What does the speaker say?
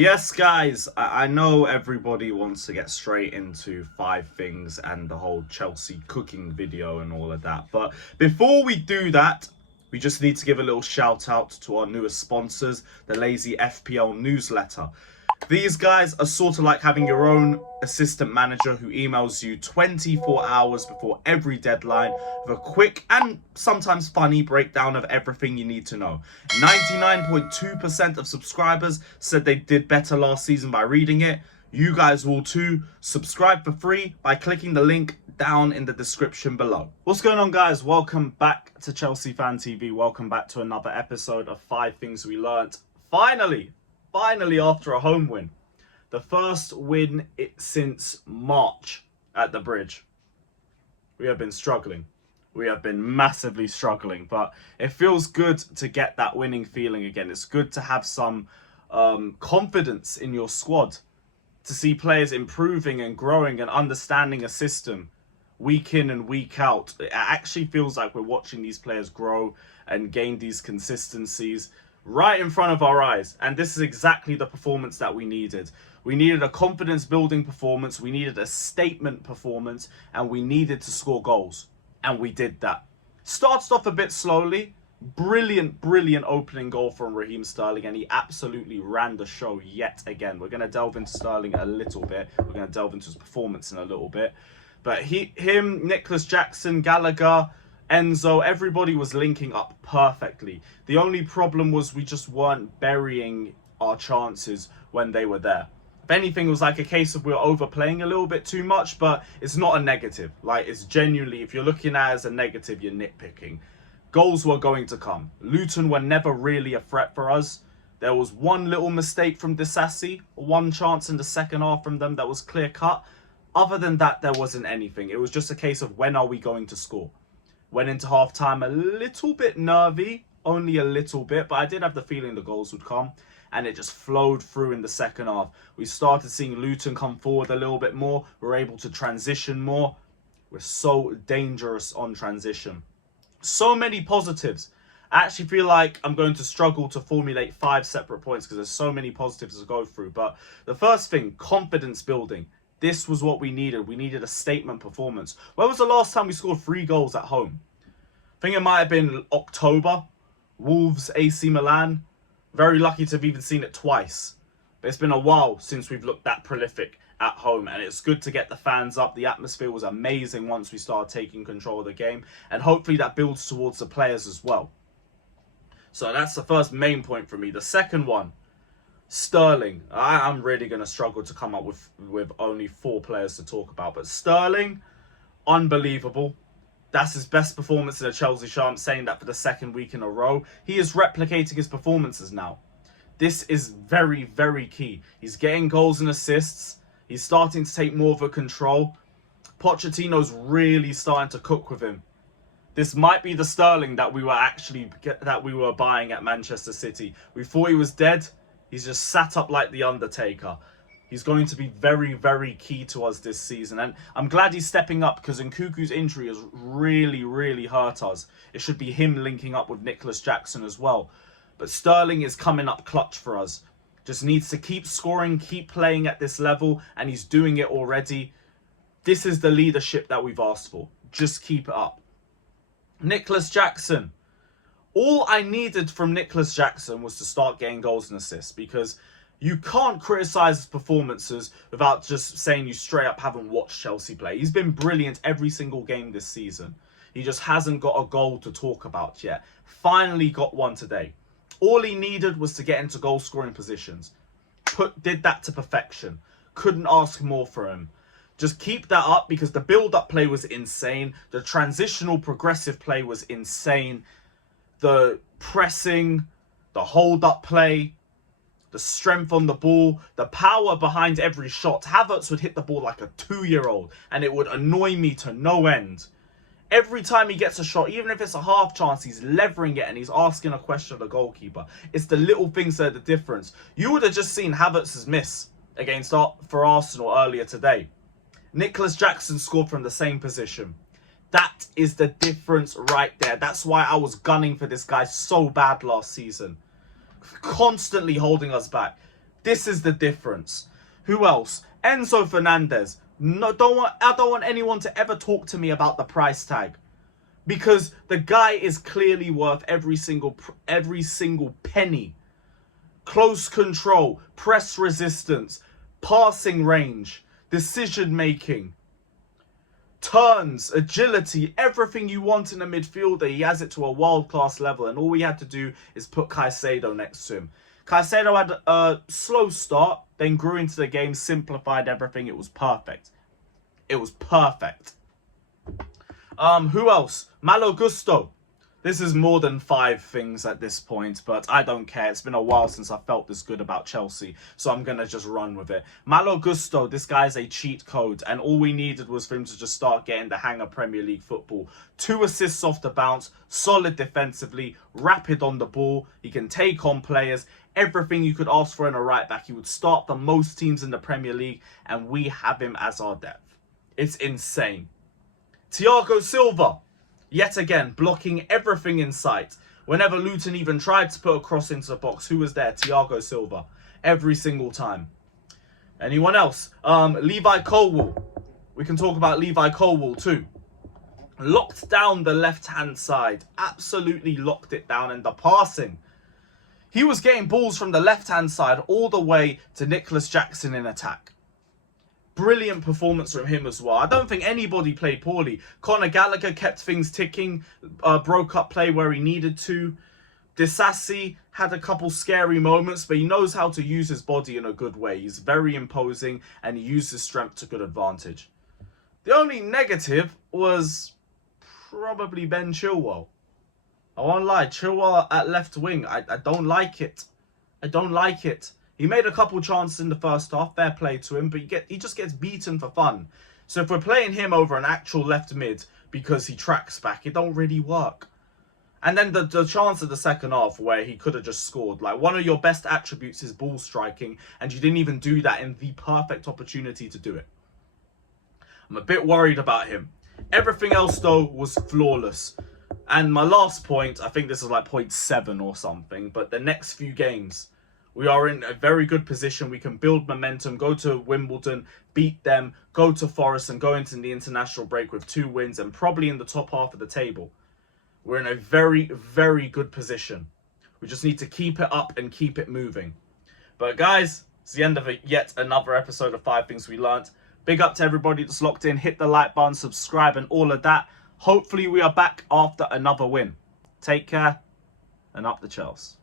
Yes, guys, I know everybody wants to get straight into 5 things and the whole Chelsea cooking video and all of that. But before we do that, we just need to give a little shout out to our newest sponsors, the Lazy FPL newsletter. These guys are sort of like having your own assistant manager who emails you 24 hours before every deadline with a quick and sometimes funny breakdown of everything you need to know. 99.2% of subscribers said they did better last season by reading it. You guys will too. Subscribe for free by clicking the link down in the description below. What's going on, guys? Welcome back to Chelsea Fan TV. Welcome back to another episode of 5 Things We Learnt. Finally, after a home win. The first win since March at the Bridge. We have been struggling. We have been massively struggling. But it feels good to get that winning feeling again. It's good to have some confidence in your squad. To see players improving and growing and understanding a system week in and week out. It actually feels like we're watching these players grow and gain these consistencies right in front of our eyes. And this is exactly the performance that we needed. We needed a confidence building performance. We needed a statement performance. And we needed to score goals. And we did that. Started off a bit slowly. Brilliant opening goal from Raheem Sterling. And he absolutely ran the show yet again. We're going to delve into Sterling a little bit. We're going to delve into his performance in a little bit. But him, Nicholas Jackson, Gallagher, Enzo, everybody was linking up perfectly. The only problem was we just weren't burying our chances when they were there. If anything, it was like a case of we were overplaying a little bit too much, but it's not a negative. Like, it's genuinely, if you're looking at it as a negative, you're nitpicking. Goals were going to come. Luton were never really a threat for us. There was one little mistake from Disasi, one chance in the second half from them that was clear cut. Other than that, there wasn't anything. It was just a case of when are we going to score? Went into half-time a little bit nervy, only a little bit, but I did have the feeling the goals would come, and it just flowed through in the second half. We started seeing Luton come forward a little bit more. We're able to transition more. We're so dangerous on transition. So many positives. I actually feel like I'm going to struggle to formulate 5 separate points because there's so many positives to go through. But the first thing, confidence building. This was what we needed. We needed a statement performance. When was the last time we scored 3 goals at home? I think it might have been October. Wolves, AC Milan. Very lucky to have even seen it twice. But it's been a while since we've looked that prolific at home. And it's good to get the fans up. The atmosphere was amazing once we started taking control of the game. And hopefully that builds towards the players as well. So that's the first main point for me. The second one. Sterling. I'm really going to struggle to come up with only 4 players to talk about. But Sterling, unbelievable. That's his best performance in a Chelsea shirt. I'm saying that for the second week in a row. He is replicating his performances now. This is very key. He's getting goals and assists. He's starting to take more of a control. Pochettino's really starting to cook with him. This might be the Sterling that we were buying at Manchester City. We thought he was dead. He's just sat up like the Undertaker. He's going to be very key to us this season. And I'm glad he's stepping up because Nkuku's injury has really hurt us. It should be him linking up with Nicholas Jackson as well. But Sterling is coming up clutch for us. Just needs to keep scoring, keep playing at this level. And he's doing it already. This is the leadership that we've asked for. Just keep it up. Nicholas Jackson. All I needed from Nicholas Jackson was to start getting goals and assists because you can't criticise his performances without just saying you straight up haven't watched Chelsea play. He's been brilliant every single game this season. He just hasn't got a goal to talk about yet. Finally got one today. All he needed was to get into goal-scoring positions. Did that to perfection. Couldn't ask more for him. Just keep that up because the build-up play was insane. The transitional progressive play was insane. The pressing, the hold-up play, the strength on the ball, the power behind every shot. Havertz would hit the ball like a 2-year-old and it would annoy me to no end. Every time he gets a shot, even if it's a half chance, he's levering it and he's asking a question of the goalkeeper. It's the little things that are the difference. You would have just seen Havertz's miss for Arsenal earlier today. Nicholas Jackson scored from the same position. That is the difference right there. That's why I was gunning for this guy so bad last season. Constantly holding us back. This is the difference. Who else? Enzo Fernandez. No, I don't want anyone to ever talk to me about the price tag, because the guy is clearly worth every single penny. Close control, press resistance, passing range, decision making, turns, agility, everything you want in a midfielder. He has it to a world-class level, and all we had to do is put Caicedo next to him. Caicedo had a slow start, then grew into the game, simplified everything. It was perfect. It was perfect. Who else? Malo Gusto. This is more than 5 things at this point, but I don't care. It's been a while since I felt this good about Chelsea, so I'm going to just run with it. Malo Gusto, this guy's a cheat code, and all we needed was for him to just start getting the hang of Premier League football. 2 assists off the bounce, solid defensively, rapid on the ball. He can take on players. Everything you could ask for in a right back. He would start for most teams in the Premier League, and we have him as our depth. It's insane. Thiago Silva. Yet again, blocking everything in sight. Whenever Luton even tried to put a cross into the box, who was there? Thiago Silva. Every single time. Anyone else? Levi Colwill. We can talk about Levi Colwill too. Locked down the left-hand side. Absolutely locked it down. And the passing. He was getting balls from the left-hand side all the way to Nicholas Jackson in attack. Brilliant performance from him as well. I don't think anybody played poorly. Conor Gallagher kept things ticking, broke up play where he needed to. Disasi had a couple scary moments, but he knows how to use his body in a good way. He's very imposing, and he used his strength to good advantage. The only negative was probably Ben Chilwell. I won't lie, Chilwell at left wing, I don't like it. I don't like it. He made a couple chances in the first half, fair play to him, but he just gets beaten for fun. So if we're playing him over an actual left mid because he tracks back, it don't really work. And then the chance of the second half where he could have just scored. Like, one of your best attributes is ball striking, and you didn't even do that in the perfect opportunity to do it. I'm a bit worried about him. Everything else, though, was flawless. And my last point, I think this is like point 7 or something, but the next few games, we are in a very good position. We can build momentum, go to Wimbledon, beat them, go to Forest, and go into the international break with 2 wins and probably in the top half of the table. We're in a very, very good position. We just need to keep it up and keep it moving. But guys, it's the end of yet another episode of 5 Things We Learnt. Big up to everybody that's locked in. Hit the like button, subscribe, and all of that. Hopefully we are back after another win. Take care, and up the Chelsea.